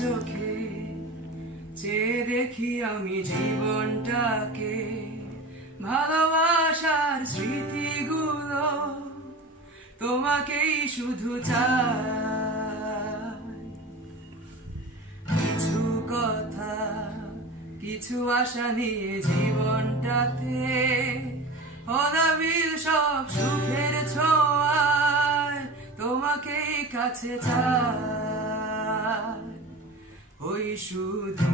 চোখে চেয়ে দেখি আমি জীবনটাকে, ভালোবাসার স্মৃতিগুলো তোমাকেই শুধু চাই। কিছু কথা কিছু আশা নিয়ে জীবনটাতে, অনাবিল সব সুখের ছোঁয়ায় তোমাকেই কাছে চাই। ওই শুধু